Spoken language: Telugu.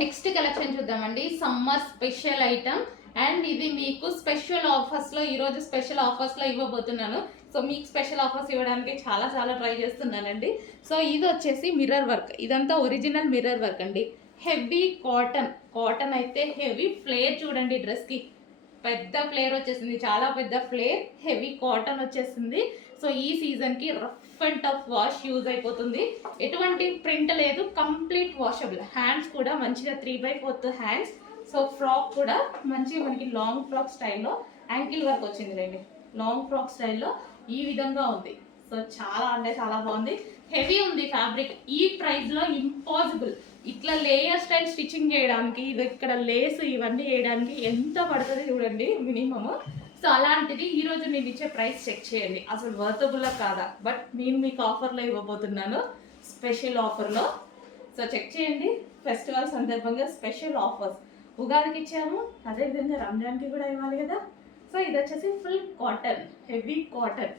నెక్స్ట్ కలెక్షన్ చూద్దామండి. సమ్మర్ స్పెషల్ ఐటమ్ అండ్ ఇది మీకు స్పెషల్ ఆఫర్స్లో ఈరోజు స్పెషల్ ఆఫర్స్లో ఇవ్వబోతున్నాను. సో మీకు స్పెషల్ ఆఫర్స్ ఇవ్వడానికి చాలా చాలా ట్రై చేస్తున్నానండి. సో ఇది వచ్చేసి మిర్రర్ వర్క్, ఇదంతా ఒరిజినల్ మిర్రర్ వర్క్ అండి. హెవీ కాటన్ అయితే హెవీ ఫ్లేర్ చూడండి, డ్రెస్కి పెద్ద ఫ్లేర్ వచ్చేసింది, చాలా పెద్ద ఫ్లేర్, హెవీ కాటన్ వచ్చేసింది. సో ఈ సీజన్కి rough and tough wash use అయిపోతుంది, ఎటువంటి ప్రింట్ లేదు, కంప్లీట్ వాషబుల్. హ్యాండ్స్ కూడా మంచిగా 3/4 హ్యాండ్స్. సో ఫ్రాక్ కూడా మంచిగా మనకి లాంగ్ ఫ్రాక్ స్టైల్లో యాంకిల్ వర్క్ వచ్చింది రండి, లాంగ్ ఫ్రాక్ స్టైల్లో ఈ విధంగా ఉంది. సో చాలా అంటే చాలా బాగుంది, హెవీ ఉంది ఫ్యాబ్రిక్. ఈ ప్రైస్లో ఇంపాసిబుల్. ఇట్లా లేయర్ స్టైల్ స్టిచ్చింగ్ చేయడానికి, ఇది ఇక్కడ లేస్ ఇవన్నీ వేయడానికి ఎంత పడుతుంది చూడండి మినిమమ్. సో అలాంటిది ఈరోజు నేను ఇచ్చే ప్రైస్ చెక్ చేయండి, అసలు వర్తబుల్లా కాదా. బట్ నేను మీకు ఆఫర్లో ఇవ్వబోతున్నాను, స్పెషల్ ఆఫర్లో. సో చెక్ చేయండి, ఫెస్టివల్ సందర్భంగా స్పెషల్ ఆఫర్స్. ఉగాదికి ఇచ్చాము, అదేవిధంగా రంజాన్కి కూడా ఇవ్వాలి కదా. సో ఇది వచ్చేసి ఫుల్ కాటన్, హెవీ కాటన్.